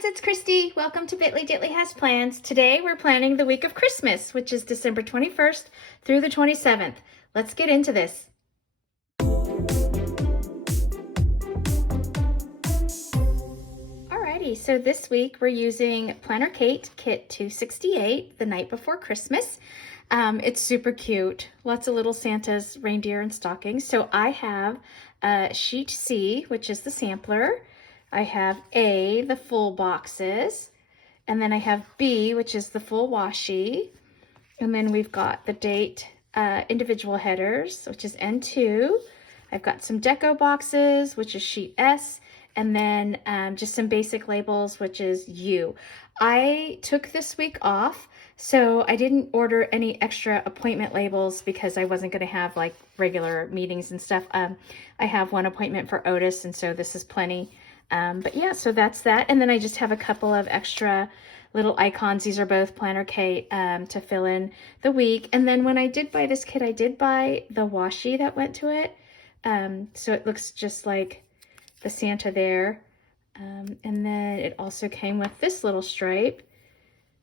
friends, it's Christy. Welcome to Bitly Ditley Has Plans. Today we're planning the week of Christmas, which is December 21st through the 27th. Let's get into this. Alrighty, so this week we're using Planner Kate Kit 268, the night before Christmas. It's super cute. Lots of little Santas, reindeer, and stockings. So I have sheet C, which is the sampler. I have A, the full boxes, and then I have B, which is the full washi, and then we've got the date individual headers, which is N2. I've got some deco boxes, which is sheet S, and then just some basic labels, which is U. I took this week off, so I didn't order any extra appointment labels because I wasn't going to have like regular meetings and stuff. I have one appointment for Otis, and so this is plenty. But yeah, so that's that. And then I just have a couple of extra little icons. These are both Planner Kate to fill in the week. And then when I did buy this kit, I did buy the washi that went to it. So it looks just like the Santa there. And then it also came with this little stripe,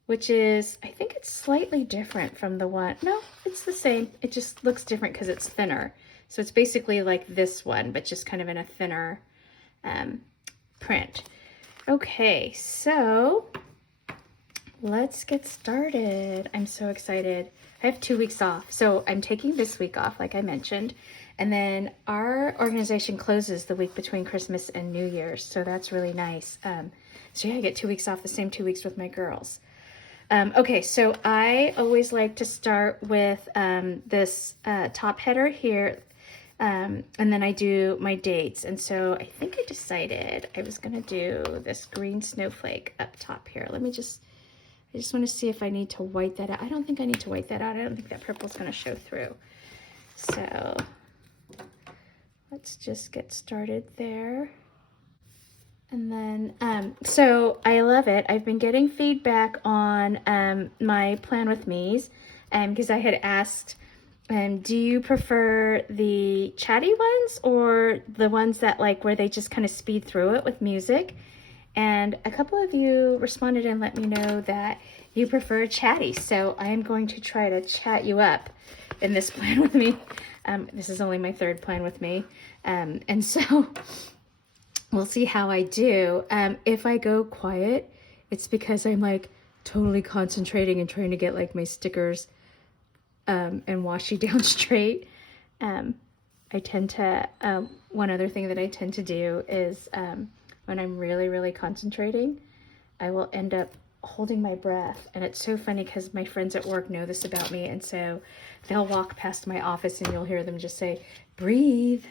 which is, I think it's slightly different from the one. No, it's the same. It just looks different because it's thinner. So it's basically like this one, but just kind of in a thinner print. Okay, so let's get started. I'm so excited. I have 2 weeks off, so I'm taking this week off, like I mentioned, and then our organization closes the week between Christmas and New Year's, so that's really nice. So yeah, I get 2 weeks off, the same 2 weeks with my girls. Okay, so I always like to start with this top header here. And then I do my dates. And so I think I decided I was going to do this green snowflake up top here. I just want to see if I need to white that out. I don't think I need to white that out. I don't think that purple's going to show through. So let's just get started there. And then, so I love it. I've been getting feedback on my Plan With Me's because I had asked, do you prefer the chatty ones or the ones that like where they just kind of speed through it with music? And a couple of you responded and let me know that you prefer chatty. So I am going to try to chat you up in this Plan With Me. This is only my third Plan With Me. And so we'll see how I do. If I go quiet, it's because I'm like totally concentrating and trying to get like my stickers and washi down straight. I tend to, one other thing that I tend to do is when I'm really, really concentrating, I will end up holding my breath. And it's so funny because my friends at work know this about me. And so they'll walk past my office and you'll hear them just say, breathe,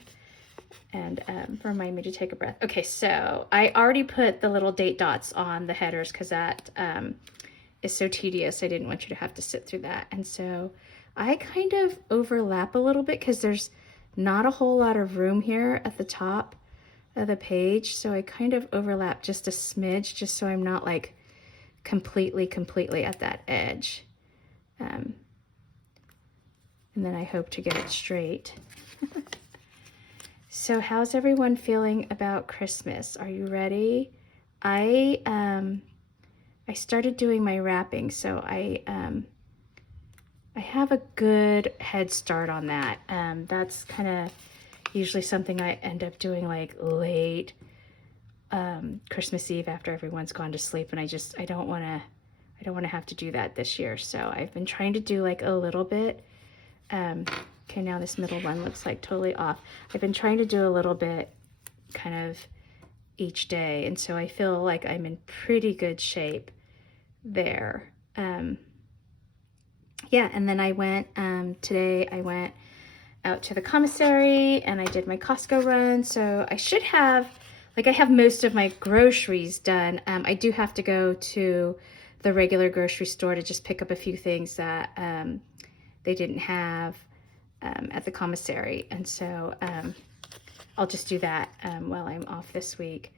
and remind me to take a breath. Okay, so I already put the little date dots on the headers because that is so tedious. I didn't want you to have to sit through that. And so I kind of overlap a little bit because there's not a whole lot of room here at the top of the page. So I kind of overlap just a smidge, just so I'm not like completely at that edge. And then I hope to get it straight. So how's everyone feeling about Christmas? Are you ready? I started doing my wrapping, so I have a good head start on that. That's kind of usually something I end up doing like late Christmas Eve after everyone's gone to sleep, and I don't want to have to do that this year. So I've been trying to do like a little bit. Okay, now this middle one looks like totally off. I've been trying to do a little bit kind of each day, and so I feel like I'm in pretty good shape there. Yeah, and then I went, today I went out to the commissary and I did my Costco run. So I should have, like I have most of my groceries done. I do have to go to the regular grocery store to just pick up a few things that they didn't have at the commissary. And so I'll just do that while I'm off this week.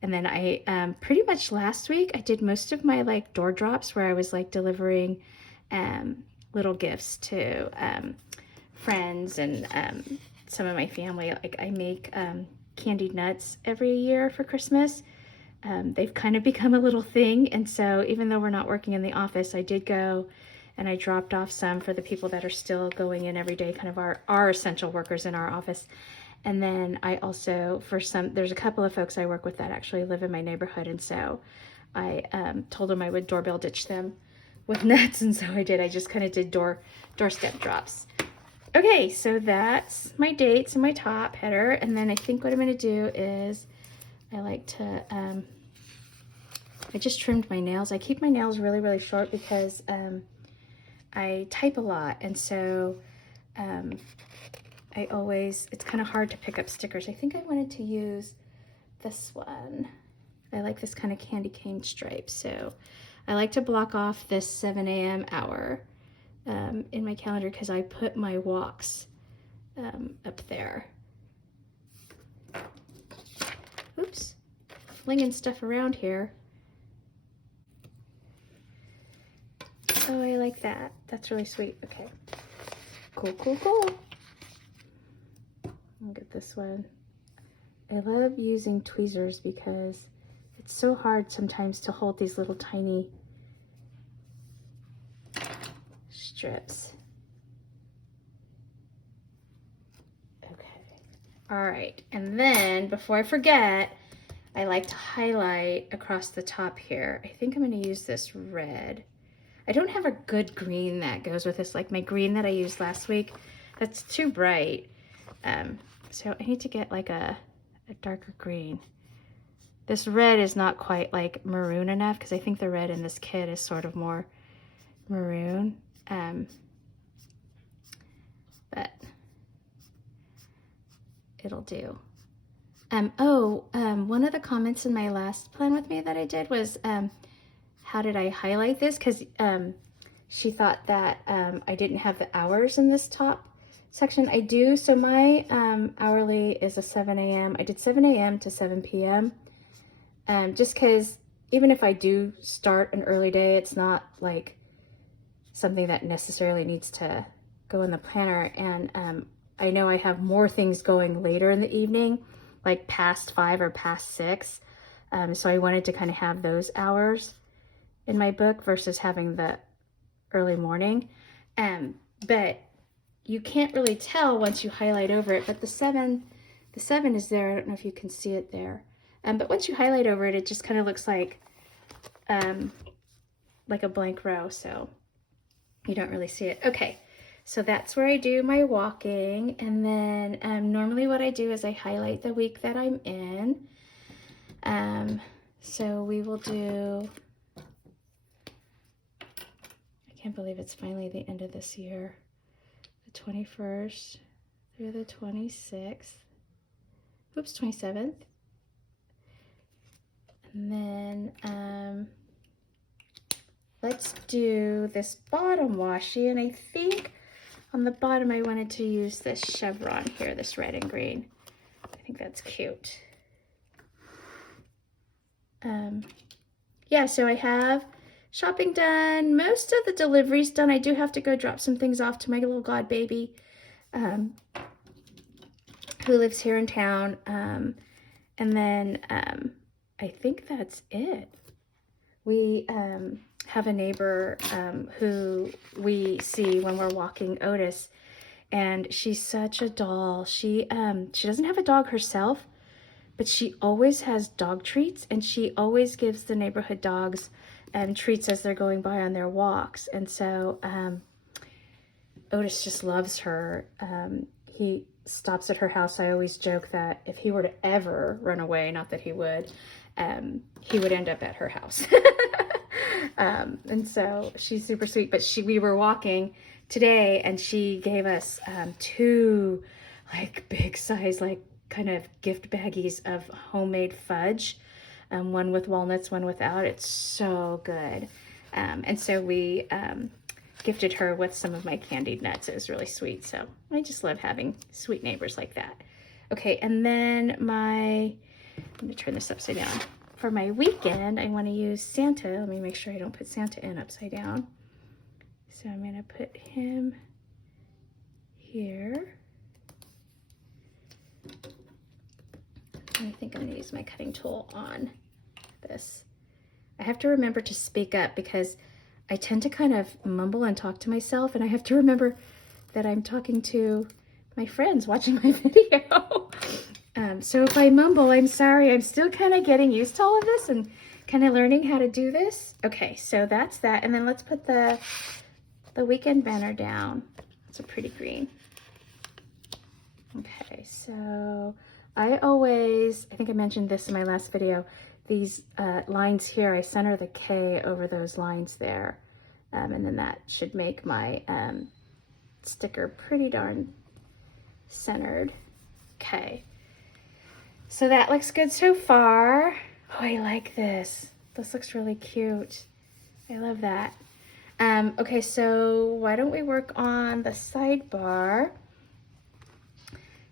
And then I, pretty much last week, I did most of my like door drops where I was like delivering little gifts to friends and some of my family. Like I make candied nuts every year for Christmas. they've kind of become a little thing. And so even though we're not working in the office, I did go and I dropped off some for the people that are still going in every day, kind of our essential workers in our office. And then I also, there's a couple of folks I work with that actually live in my neighborhood. And so I told them I would doorbell ditch them with nuts. And so I did. I just kind of did doorstep drops. Okay, so that's my dates and my top header. And then I think what I'm going to do is I like to, I just trimmed my nails. I keep my nails really, really short because I type a lot. And so it's kind of hard to pick up stickers. I think I wanted to use this one. I like this kind of candy cane stripe. So I like to block off this 7 a.m. hour in my calendar because I put my walks up there. Oops, flinging stuff around here. Oh, I like that. That's really sweet. Okay, cool, cool, cool. I'll get this one. I love using tweezers because it's so hard sometimes to hold these little tiny strips. Okay, all right, and then before I forget, I like to highlight across the top here. I think I'm going to use this red. I don't have a good green that goes with this, like my green that I used last week. That's too bright. So I need to get like a darker green. This red is not quite like maroon enough because I think the red in this kit is sort of more maroon. But it'll do. One of the comments in my last plan with me that I did was, how did I highlight this? Because she thought that I didn't have the hours in this top section. I do. So my hourly is a 7 a.m. I did 7 a.m. to 7 p.m. Just because even if I do start an early day, it's not like something that necessarily needs to go in the planner. And I know I have more things going later in the evening, like past 5 or past 6. So I wanted to kind of have those hours in my book versus having the early morning. But you can't really tell once you highlight over it, but the 7 is there. I don't know if you can see it there. But once you highlight over it, it just kind of looks like a blank row, so you don't really see it. Okay, so that's where I do my walking, and then normally what I do is I highlight the week that I'm in. So we will do, I can't believe it's finally the end of this year, the 21st through the 26th, oops, 27th. And then let's do this bottom washi, and I think on the bottom I wanted to use this chevron here, this red and green. I think that's cute. Yeah, so I have shopping done, most of the deliveries done. I do have to go drop some things off to my little god baby who lives here in town. And then I think that's it. We have a neighbor who we see when we're walking, Otis, and she's such a doll. She doesn't have a dog herself, but she always has dog treats, and she always gives the neighborhood dogs treats as they're going by on their walks. And so Otis just loves her. He stops at her house. I always joke that if he were to ever run away, not that he would end up at her house. And so she's super sweet, but we were walking today and she gave us 2 like big size, like kind of gift baggies of homemade fudge, one with walnuts, one without. It's so good. And so we gifted her with some of my candied nuts. It was really sweet. So I just love having sweet neighbors like that. Okay, and then I'm gonna turn this upside down. For my weekend, I want to use Santa. Let me make sure I don't put Santa in upside down. So I'm gonna put him here. I think I'm gonna use my cutting tool on this. I have to remember to speak up because I tend to kind of mumble and talk to myself, and I have to remember that I'm talking to my friends watching my video. So if I mumble, I'm sorry. I'm still kind of getting used to all of this and kind of learning how to do this. Okay, so that's that. And then let's put the weekend banner down. It's a pretty green. Okay, so I think I mentioned this in my last video, these lines here, I center the K over those lines there. And then that should make my sticker pretty darn centered. Okay, so that looks good so far. Oh, I like this. This looks really cute. I love that. Okay, so why don't we work on the sidebar?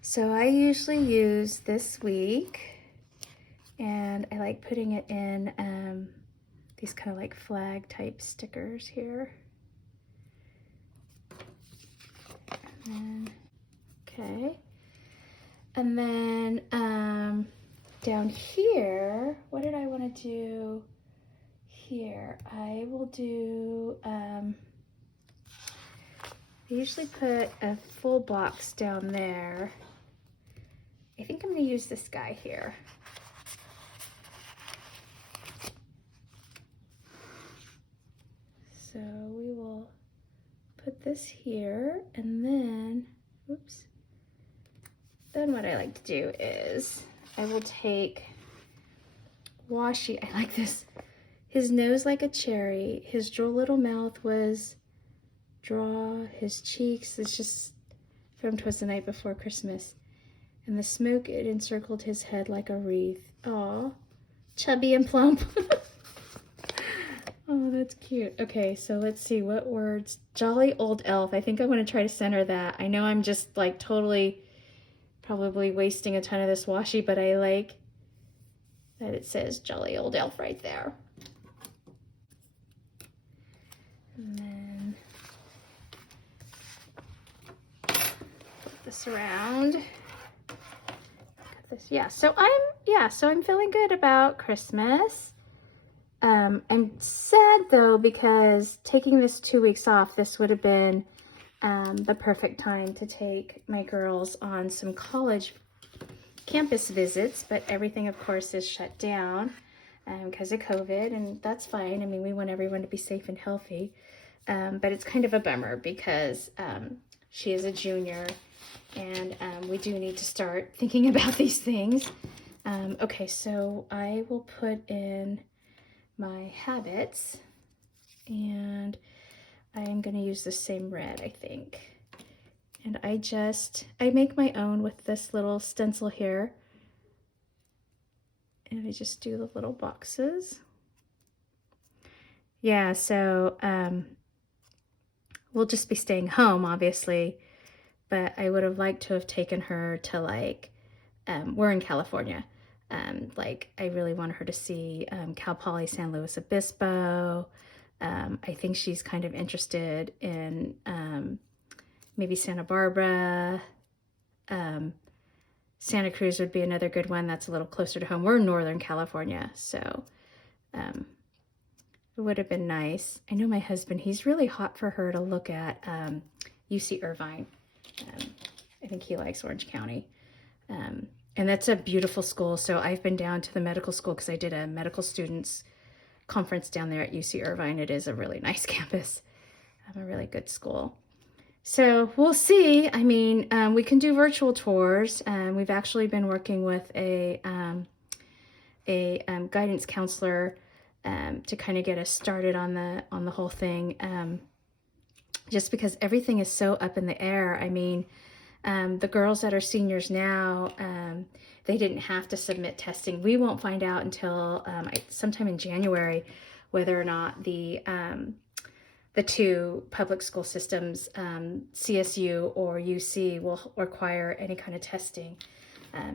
So I usually use this week, and I like putting it in these kind of like flag type stickers here. Okay. And then down here, what did I want to do here? I will do, I usually put a full box down there. I think I'm going to use this guy here. So we will put this here, and then, oops. Then what I like to do is I will take washi. I like this. His nose like a cherry. His droll little mouth was draw. His cheeks. It's just from 'Twas the Night Before Christmas. And the smoke, it encircled his head like a wreath. Aw, chubby and plump. Oh, that's cute. Okay, so let's see what words. Jolly old elf. I think I want to try to center that. I know I'm just like totally probably wasting a ton of this washi, but I like that it says jolly old elf right there. And then flip this around. Got this. Yeah, so I'm feeling good about Christmas. I'm sad though because taking this 2 weeks off, this would have been the perfect time to take my girls on some college campus visits, but everything of course is shut down because of COVID, and that's fine. I mean, we want everyone to be safe and healthy, but it's kind of a bummer because she is a junior, and we do need to start thinking about these things. Okay, so I will put in my habits, and I'm going to use the same red, I think. And I make my own with this little stencil here. And I just do the little boxes. Yeah, so we'll just be staying home, obviously. But I would have liked to have taken her to, like, we're in California. Like, I really want her to see Cal Poly San Luis Obispo. I think she's kind of interested in maybe Santa Barbara. Santa Cruz would be another good one. That's a little closer to home. We're in Northern California, so it would have been nice. I know my husband, he's really hot for her to look at UC Irvine. I think he likes Orange County. And that's a beautiful school. So I've been down to the medical school because I did a medical students conference down there at UC Irvine. It is a really nice campus, a really good school. So we'll see. I mean, we can do virtual tours. We've actually been working with a guidance counselor to kind of get us started on the whole thing. Just because everything is so up in the air. I mean, the girls that are seniors now, they didn't have to submit testing. We won't find out until sometime in January whether or not the two public school systems, CSU or UC, will require any kind of testing.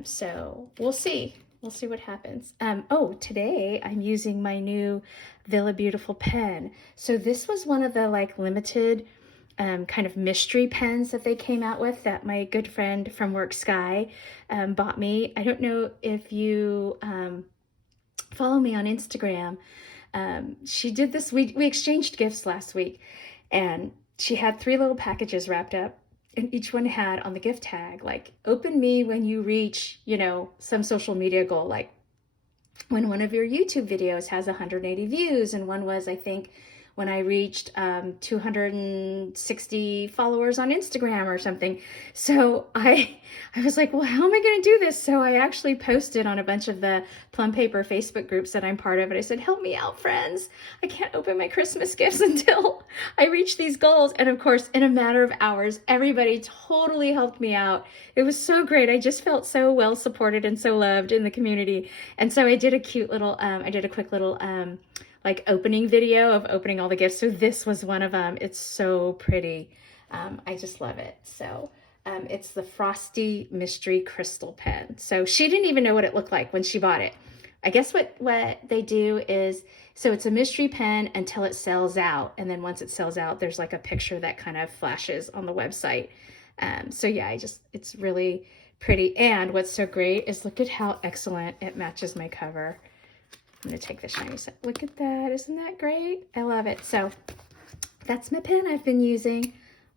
So we'll see. We'll see what happens. Oh, today I'm using my new Villa Beautiful pen. So this was one of the like limited kind of mystery pens that they came out with that my good friend from work, Sky, bought me. I don't know if you follow me on Instagram. She did this, we exchanged gifts last week, and she had 3 little packages wrapped up, and each one had on the gift tag, like, open me when you reach, you know, some social media goal, like when one of your YouTube videos has 180 views, and one was, I think, when I reached 260 followers on Instagram or something. So I was like, well, how am I going to do this? So I actually posted on a bunch of the Plum Paper Facebook groups that I'm part of, and I said, help me out, friends. I can't open my Christmas gifts until I reach these goals. And of course, in a matter of hours, everybody totally helped me out. It was so great. I just felt so well supported and so loved in the community. And so I did a cute little, I did a quick little, like opening video of opening all the gifts. So this was one of them. It's so pretty. I just love it. So it's the Frosty Mystery Crystal Pen. So she didn't even know what it looked like when she bought it. I guess what they do is, so it's a mystery pen until it sells out. And then once it sells out, there's like a picture that kind of flashes on the website. So yeah, it's really pretty. And what's so great is look at how excellent it matches my cover. I'm going to take the shiny set. Look at that. Isn't that great? I love it. So that's my pen I've been using.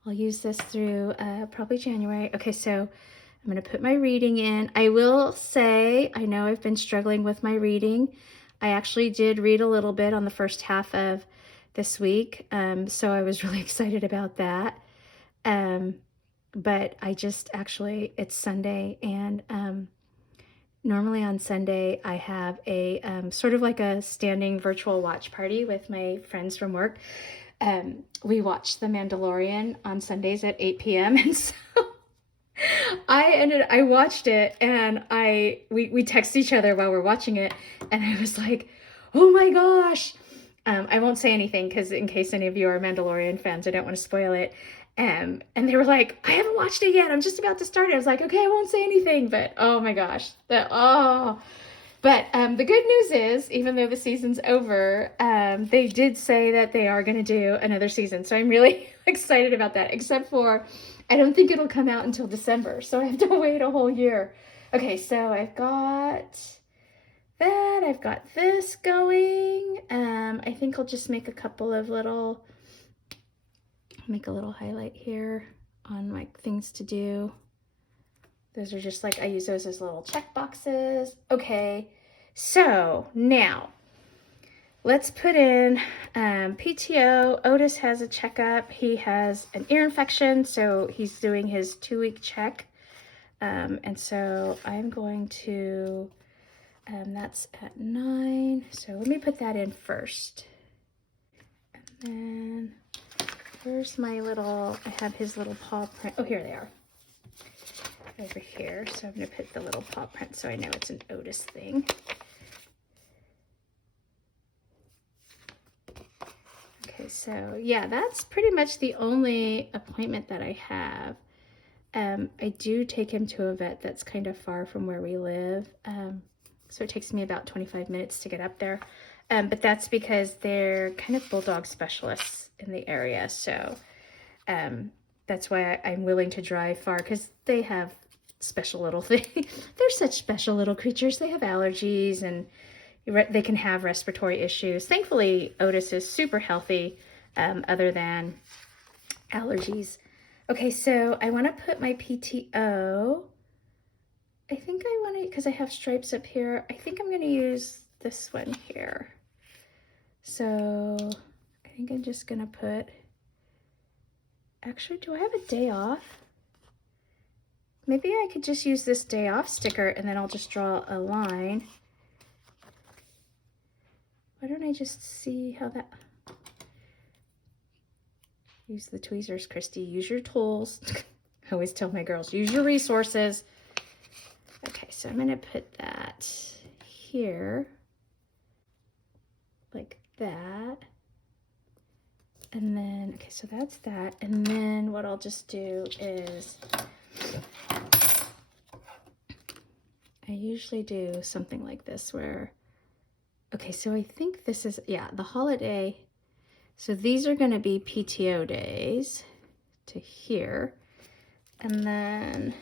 I'll use this through probably January. Okay, so I'm going to put my reading in. I will say, I know I've been struggling with my reading. I actually did read a little bit on the first half of this week, so I was really excited about that. But I just actually, it's Sunday, and normally on Sunday, I have a sort of like a standing virtual watch party with my friends from work. We watch The Mandalorian on Sundays at 8 p.m. And so I watched it, and we text each other while we're watching it. And I was like, oh my gosh. I won't say anything because in case any of you are Mandalorian fans, I don't want to spoil it. And they were like, I haven't watched it yet. I'm just about to start it. I was like, okay, I won't say anything. But oh my gosh. But the good news is, even though the season's over, they did say that they are going to do another season. So I'm really excited about that, except for I don't think it'll come out until December. So I have to wait a whole year. Okay, so I've got that. I've got this going. I think I'll just make a couple of little... make a little highlight here on like things to do. Those are just like, I use those as little check boxes. Okay, so now let's put in PTO. Otis has a checkup. He has an ear infection, so he's doing his 2-week check. And so I'm going to, that's at 9. So let me put that in first. And then where's my little, I have his little paw print. Oh, here they are. Over here. So I'm going to put the little paw print so I know it's an Otis thing. Okay, so yeah, that's pretty much the only appointment that I have. I do take him to a vet that's kind of far from where we live. So it takes me about 25 minutes to get up there. But that's because they're kind of bulldog specialists in the area. So that's why I'm willing to drive far, because they have special little things. They're such special little creatures. They have allergies, and they can have respiratory issues. Thankfully, Otis is super healthy other than allergies. Okay, so I want to put my PTO. I think I want to, because I have stripes up here, I think I'm going to use this one here. So I think I'm just going to put, actually, do I have a day off? Maybe I could just use this day off sticker, and then I'll just draw a line. Why don't I just see how that... Use the tweezers, Christy. Use your tools. I always tell my girls, use your resources. Okay, so I'm going to put that here, like that. And then, okay, so that's that. And then what I'll just do is, I usually do something like this where, okay, so I think this is, yeah, the holiday. So these are going to be PTO days to here. And then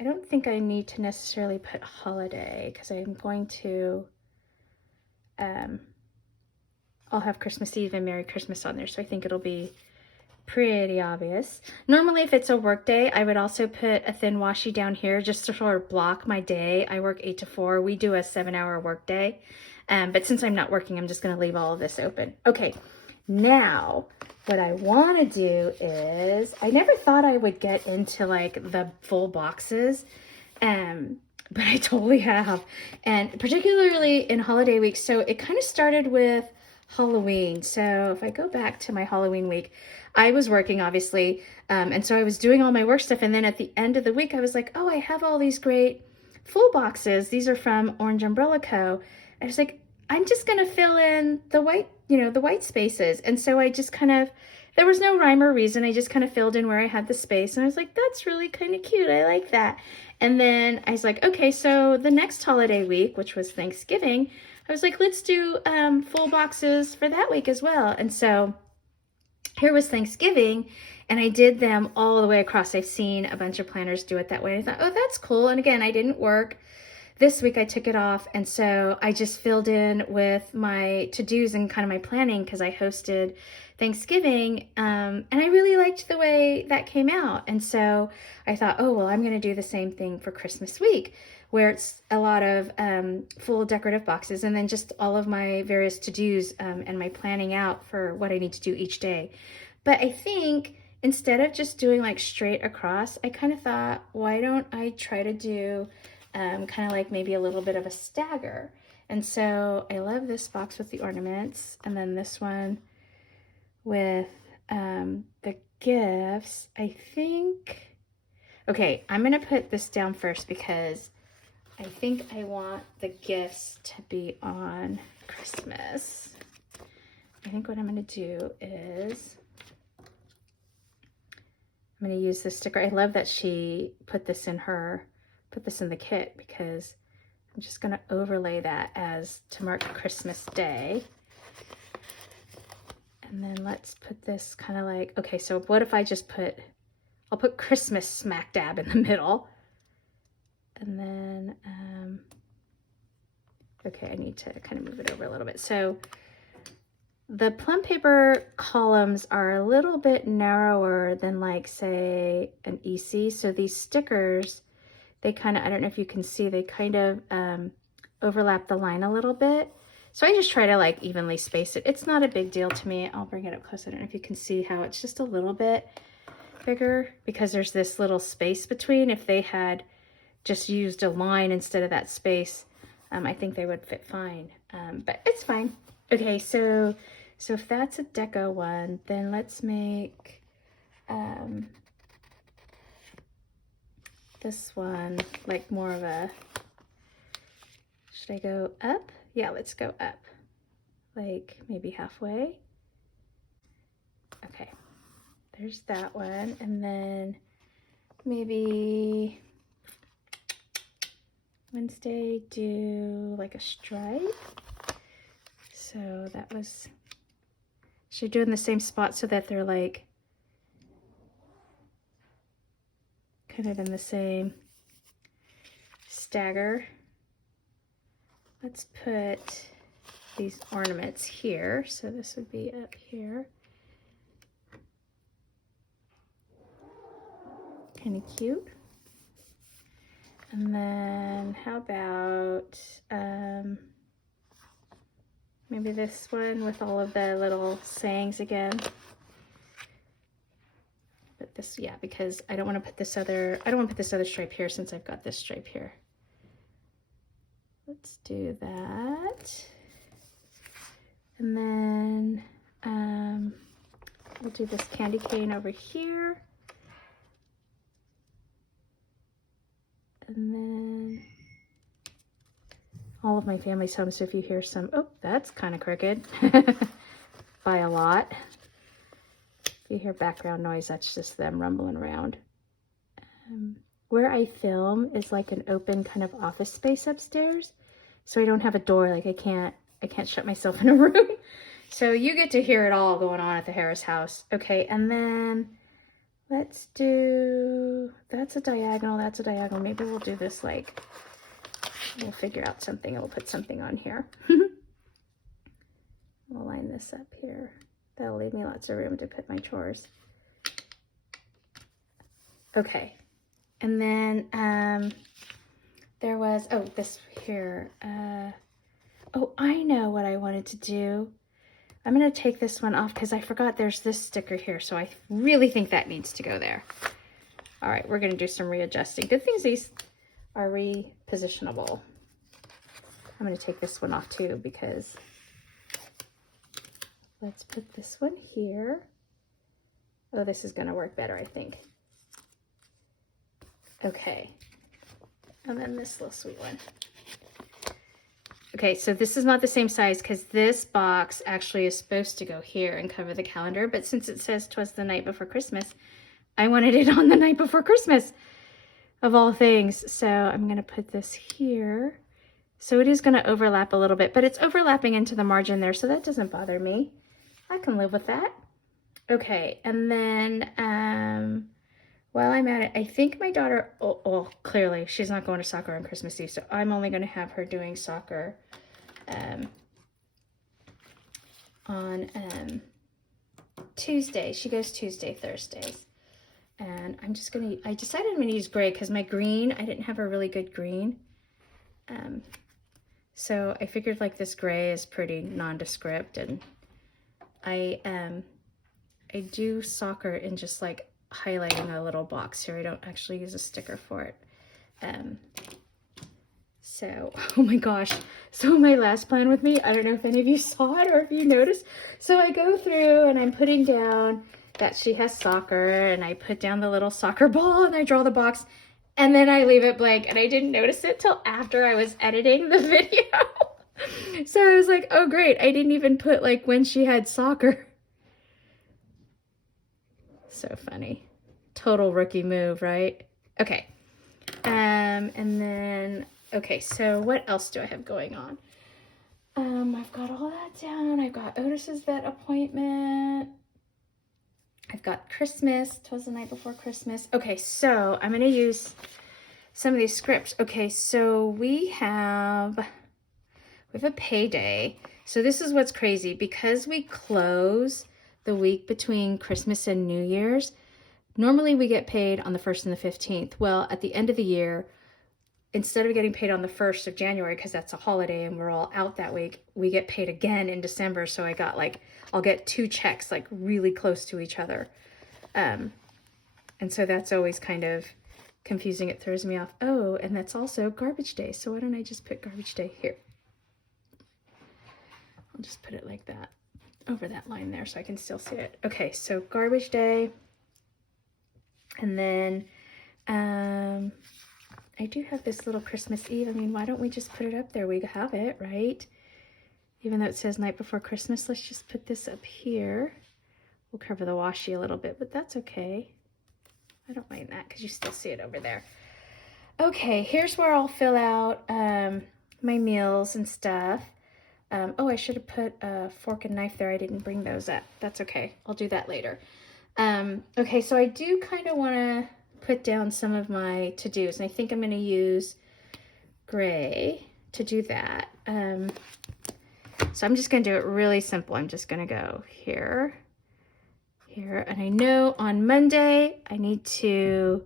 I don't think I need to necessarily put holiday, because I'm going to I'll have Christmas Eve and Merry Christmas on there. So I think it'll be pretty obvious. Normally, if it's a work day, I would also put a thin washi down here just to sort of block my day. I work 8 to 4. We do a 7-hour work day. But since I'm not working, I'm just going to leave all of this open. Okay, now what I want to do is, I never thought I would get into like the full boxes, but I totally have. And particularly in holiday week. So it kind of started with Halloween. So if I go back to my Halloween week, I was working obviously. And so I was doing all my work stuff. And then at the end of the week, I was like, oh, I have all these great full boxes. These are from Orange Umbrella Co. I was like, I'm just going to fill in the white, the white spaces. And so I just kind of, there was no rhyme or reason. I just kind of filled in where I had the space. And I was like, that's really kind of cute. I like that. And then I was like, okay, so the next holiday week, which was Thanksgiving, I was like, let's do full boxes for that week as well. And so here was Thanksgiving, and I did them all the way across. I've seen a bunch of planners do it that way. I thought, oh, that's cool. And again, I didn't work. This week I took it off, and so I just filled in with my to-dos and kind of my planning because I hosted Thanksgiving, and I really liked the way that came out. And so I thought, oh, well, I'm going to do the same thing for Christmas week, where it's a lot of full decorative boxes and then just all of my various to-dos and my planning out for what I need to do each day. But I think instead of just doing like straight across, I kind of thought, why don't I try to do kind of like maybe a little bit of a stagger. And so I love this box with the ornaments, and then this one with the gifts. I think, okay, I'm gonna put this down first because I think I want the gifts to be on Christmas. I think what I'm gonna do is I'm gonna use this sticker. I love that she put this in the kit because I'm just gonna overlay that as to mark Christmas Day. And then let's put this kind of like, okay, so what if I just I'll put Christmas smack dab in the middle. And then, okay, I need to kind of move it over a little bit. So the Plum Paper columns are a little bit narrower than like, say, an EC. So these stickers, they kind of, I don't know if you can see, they kind of overlap the line a little bit. So I just try to like evenly space it. It's not a big deal to me. I'll bring it up close. I don't know if you can see how it's just a little bit bigger because there's this little space between. If they had just used a line instead of that space, I think they would fit fine, but it's fine. Okay, so if that's a deco one, then let's make this one like more of a, should I go up? Yeah, let's go up, like maybe halfway. Okay, there's that one. And then maybe Wednesday do like a stripe. So that was, should do in the same spot so that they're like kind of in the same stagger. Let's put these ornaments here. So this would be up here. Kind of cute. And then how about maybe this one with all of the little sayings again. But this, yeah, because I don't want to put this other, stripe here since I've got this stripe here. Let's do that. And then we'll do this candy cane over here. And then all of my family's home, so if you hear some, oh, that's kind of crooked by a lot. If you hear background noise, that's just them rumbling around. Where I film is like an open kind of office space upstairs, so I don't have a door. Like I can't shut myself in a room. So you get to hear it all going on at the Harris house. Okay, and then let's do, that's a diagonal, that's a diagonal. Maybe we'll do this like, we'll figure out something and we'll put something on here. this up here. That'll leave me lots of room to put my chores. Okay, and then there was, oh, this here. Oh, I know what I wanted to do. I'm gonna take this one off because I forgot there's this sticker here, so I really think that needs to go there. All right, we're gonna do some readjusting. Good things these are repositionable. I'm gonna take this one off too because let's put this one here. Oh, this is gonna work better, I think. Okay, and then this little sweet one. Okay, so this is not the same size because this box actually is supposed to go here and cover the calendar, but since it says 'twas the night before Christmas, I wanted it on the night before Christmas, of all things. So I'm gonna put this here. So it is gonna overlap a little bit, but it's overlapping into the margin there, so that doesn't bother me. I can live with that. Okay, and then while I'm at it, I think my daughter, oh, clearly she's not going to soccer on Christmas Eve, so I'm only gonna have her doing soccer on Tuesday. She goes Tuesday, Thursdays. And I'm just gonna, I decided I'm gonna use gray because my green, I didn't have a really good green. So I figured like this gray is pretty nondescript, and I do soccer in just like highlighting a little box here. I don't actually use a sticker for it. So, oh my gosh. So my last plan with me, I don't know if any of you saw it or if you noticed. So I go through and I'm putting down that she has soccer, and I put down the little soccer ball and I draw the box, and then I leave it blank, and I didn't notice it till after I was editing the video. So I was like, oh great, I didn't even put like when she had soccer. So funny. Total rookie move, right? Okay. And then, okay, so what else do I have going on? I've got all that down. I've got Otis's vet appointment. I've got Christmas. 'Twas the night before Christmas. Okay, so I'm going to use some of these scripts. Okay, so we have a payday. So this is what's crazy. Because we close the week between Christmas and New Year's, normally we get paid on the 1st and the 15th. Well, at the end of the year, instead of getting paid on the 1st of January, because that's a holiday and we're all out that week, we get paid again in December. So I got like, I'll get 2 checks like really close to each other. And so that's always kind of confusing. It throws me off. Oh, and that's also garbage day. So why don't I just put garbage day here? I'll just put it like that over that line there so I can still see it. Okay, so garbage day. And then I do have this little Christmas Eve. I mean, why don't we just put it up there? We have it, right? Even though it says night before Christmas, let's just put this up here. We'll cover the washi a little bit, but that's okay. I don't mind that because you still see it over there. Okay, here's where I'll fill out my meals and stuff. Oh, I should have put a fork and knife there. I didn't bring those up. That's okay. I'll do that later. Okay, so I do kind of want to put down some of my to-dos, and I think I'm going to use gray to do that. So I'm just going to do it really simple. I'm just going to go here, here, and I know on Monday I need to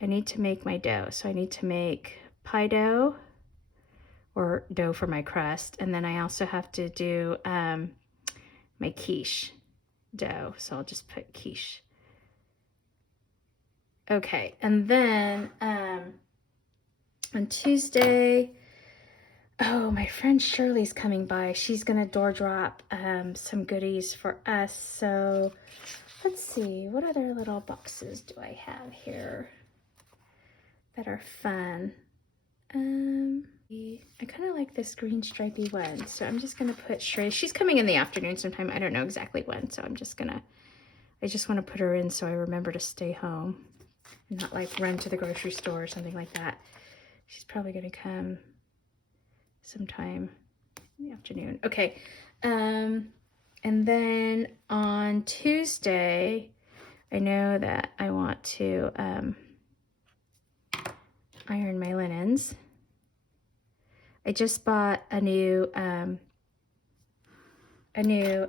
make my dough. So I need to make pie dough, or dough for my crust, and then I also have to do my quiche dough. So I'll just put quiche. Okay, and then on Tuesday, oh, my friend Shirley's coming by. She's gonna door drop some goodies for us. So let's see, what other little boxes do I have here that are fun? I kind of like this green stripy one, so I'm just gonna put Shirley. She's coming in the afternoon sometime. I don't know exactly when, so I just want to put her in so I remember to stay home and not like run to the grocery store or something like that. She's probably gonna come sometime in the afternoon. Okay, and then on Tuesday, I know that I want to iron my linens. I just bought a new a new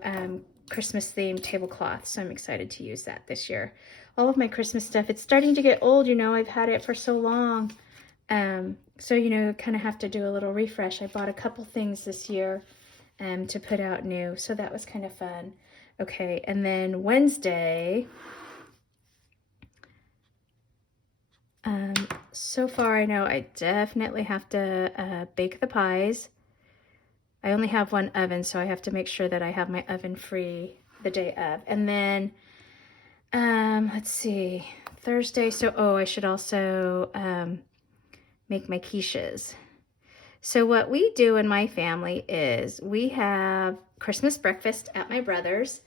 Christmas themed tablecloth, so I'm excited to use that this year. All of my Christmas stuff, it's starting to get old, you know, I've had it for so long. So, you know, kind of have to do a little refresh. I bought a couple things this year to put out new, so that was kind of fun. Okay, and then Wednesday, so far I know I definitely have to bake the pies. I only have one oven, so I have to make sure that I have my oven free the day of. And then, let's see, Thursday, so, oh, I should also make my quiches. So what we do in my family is we have Christmas breakfast at my brother's,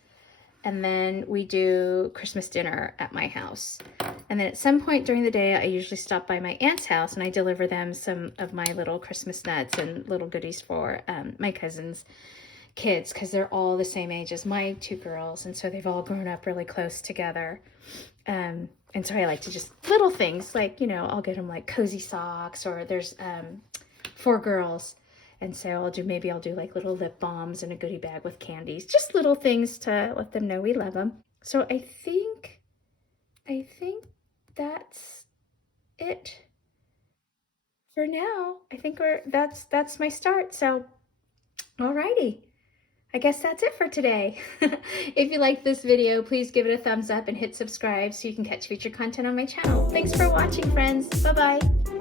and then we do Christmas dinner at my house. And then at some point during the day, I usually stop by my aunt's house and I deliver them some of my little Christmas nuts and little goodies for my cousins' kids, because they're all the same age as my two girls, and so they've all grown up really close together. And so I like to just little things like, you know, I'll get them like cozy socks, or there's 4 girls, and so maybe I'll do like little lip balms and a goodie bag with candies, just little things to let them know we love them. So I think that's it for now. I think that's my start. So alrighty, I guess that's it for today. If you liked this video, please give it a thumbs up and hit subscribe so you can catch future content on my channel. Thanks for watching, friends. Bye-bye.